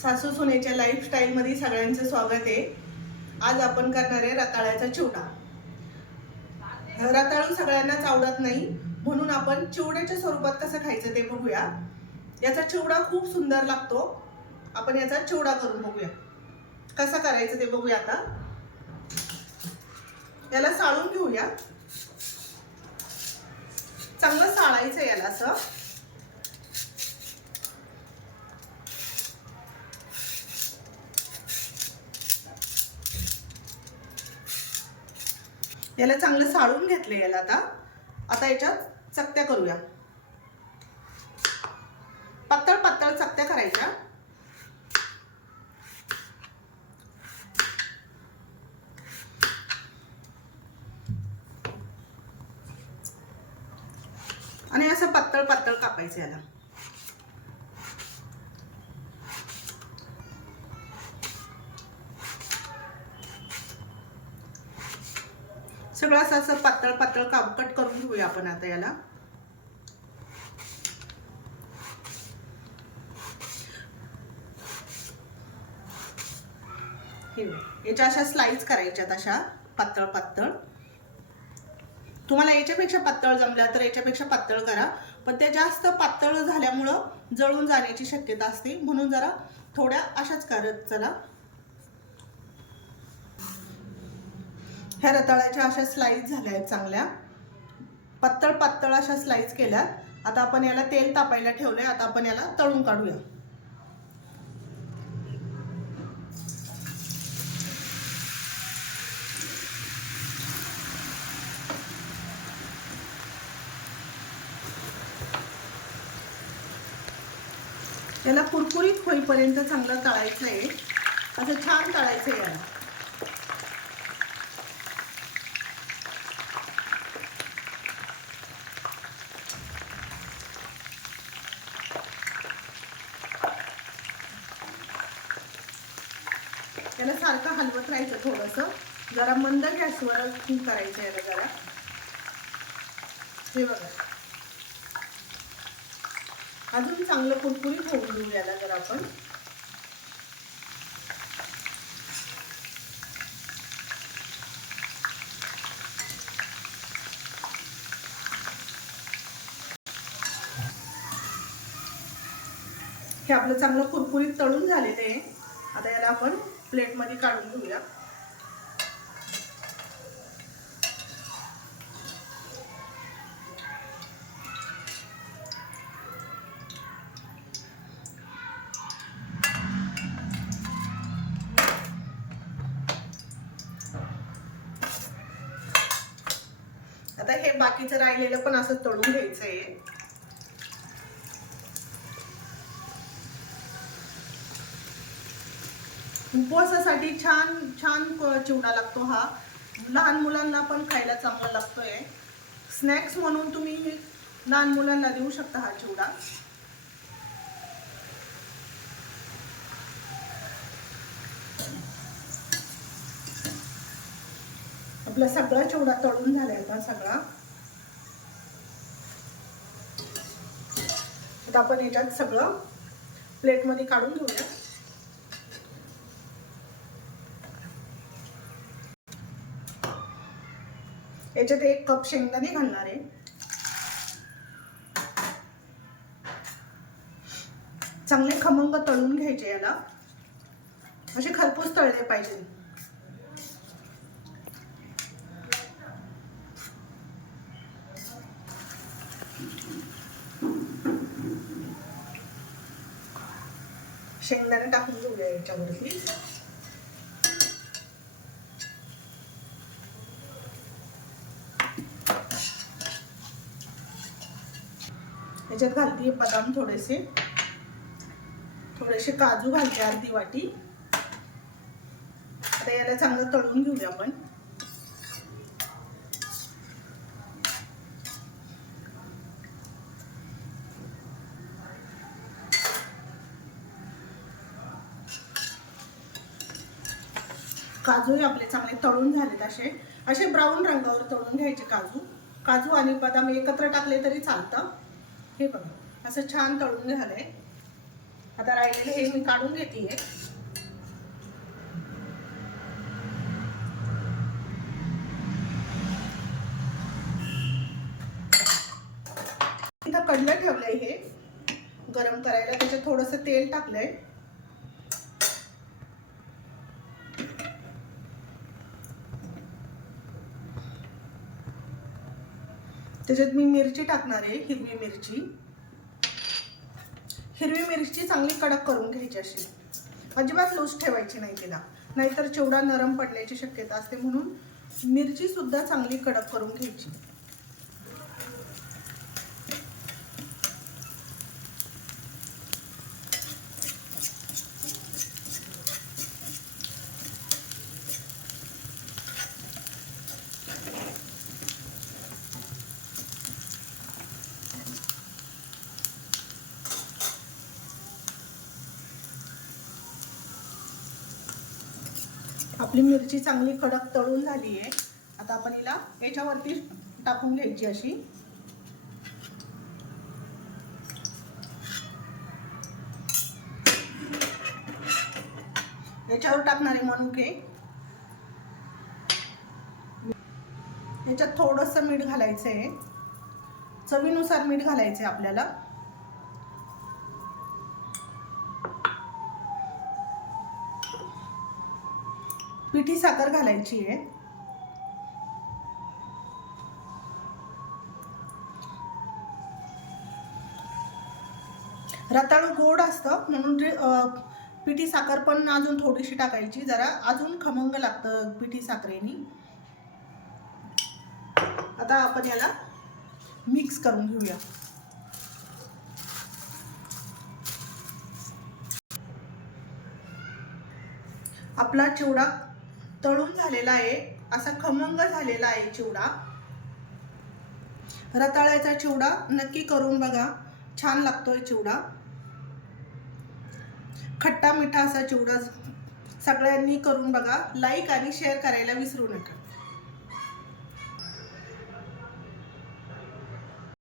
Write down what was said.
सासू सुनेच्या लाईफस्टाईल मध्ये सगळ्यांचं स्वागत आहे। आज आपण करणार आहे रताळ्याचा चिवडा। रताळू सगळ्यांनाच आवडत नाही, म्हणून आपण चिवड्याच्या स्वरूपात कसं खायचं ते बघूया। याचा चिवडा खूप सुंदर लागतो। आपण याचा चिवडा करून बघूया कसा करायचं ते बघूया। आता याला साळून घेऊया, चांगलं साळायचं याला असं। याला चांगलं साळून घेतले याला। आता याच्यात चकत्या करूया, पातळ पातळ चकत्या करायच्या। आणि असं पातळ पातळ कापायचं याला। सगळं असं पातळ पातळ कट करून घेऊया आपण आता याला। याच्या अशा स्लाइस करायच्यात, अशा पातळ पातळ। तुम्हाला याच्यापेक्षा पातळ जमल्या तर याच्यापेक्षा पातळ करा, पण ते जास्त पातळ झाल्यामुळं जळून जाण्याची शक्यता असते, म्हणून जरा थोड्या अशाच करत चला। ह्या रताळ्याच्या अशा स्लाइस झाल्या आहेत, चांगल्या पातळ पातळ अशा स्लाइस केल्या। आता आपण याला तेल तापायला ठेवलंय, आता आपण याला तळून काढूया। याला कुरकुरीत होईपर्यंत चांगलं तळायचं आहे, असं छान तळायचं आहे याला। याला सारखं हलवत राहायचं, थोडंसं जरा मंद गॅसवर करायचं याला जरा। हे बघा, अजून चांगलं कुरकुरीत होऊन देऊ याला जरा आपण। हे आपलं चांगलं कुरकुरीत तळून झालेलं आहे। आता याला आपण प्लेट मध्ये काढून घेऊया। आता हे बाकीचं राहिलेलं पण असं तळून घ्यायचं आहे। उपवासासाठी छान छान चिवडा लागतो हा। लहान मुलांना पण खायला चांगला लागतोय। स्नॅक्स म्हणून तुम्ही लहान मुलांना देऊ शकता हा चिवडा। आपला सगळा चिवडा तळून झालाय आता सगळा। आता आपण याच्यात सगळं प्लेट मध्ये काढून घेऊया। याच्यात 1 कप शेंगदाणे घालणार आहे। चांगले खमंग तळून घ्यायचे याला, असे खरपूस तळले पाहिजे। शेंगदाणे टाकून घेऊया याच्यावरती। याच्यात घालते बदाम थोडेसे काजू घालते अर्धी वाटी। आता याला चांगलं तळून घेऊया आपण। काजू आपले चांगले तळून झालेत, असे ब्राऊन रंगावर तळून घ्यायचे काजू आणि बदाम एकत्र टाकले तरी चालतं। हे बघा असं छान तळून झालंय। आता राहिलेले हे मी काढून घेते. इथं कडलं ठेवलंय हे गरम करायला, त्याच्यात थोडंसं तेल टाकलंय. त्याच्यात मी मिरची टाकणार आहे, हिरवी मिरची. हिरवी मिरची चांगली कडक करून घ्यायची, अशी अजिबात लूज ठेवायची नाही तिला, नाहीतर चिवडा नरम पडण्याची शक्यता असते. म्हणून मिरची सुद्धा चांगली कडक करून घ्यायची. आपली मिरची चांगली कडक तळून झाली आहे. आता आपण हिला याच्यावरती टाकून घ्यायची अशी. याच्यावर टाकणारे मनुके. याच्यात थोडंसं मीठ घालायचं आहे, चवीनुसार मीठ घालायचं आहे आपल्याला. पिठी साखर घालायची आहे. रताळू गोड असतं म्हणून पिठी साखर पण अजून थोडीशी टाकायची, जरा अजून खमंग लागतं पिठी साखरेनी. आता आपण याला मिक्स करून घेऊया. आपला चिवडा तळून झालेला आहे, असा खमंग झालेला आहे चिवडा. रताळ्याचा चिवडा नक्की करून बघा, छान लागतोय चिवडा. खट्टा मिठा असा चिवडा सगळ्यांनी करून बघा. लाईक आणि शेअर करायला विसरू नका.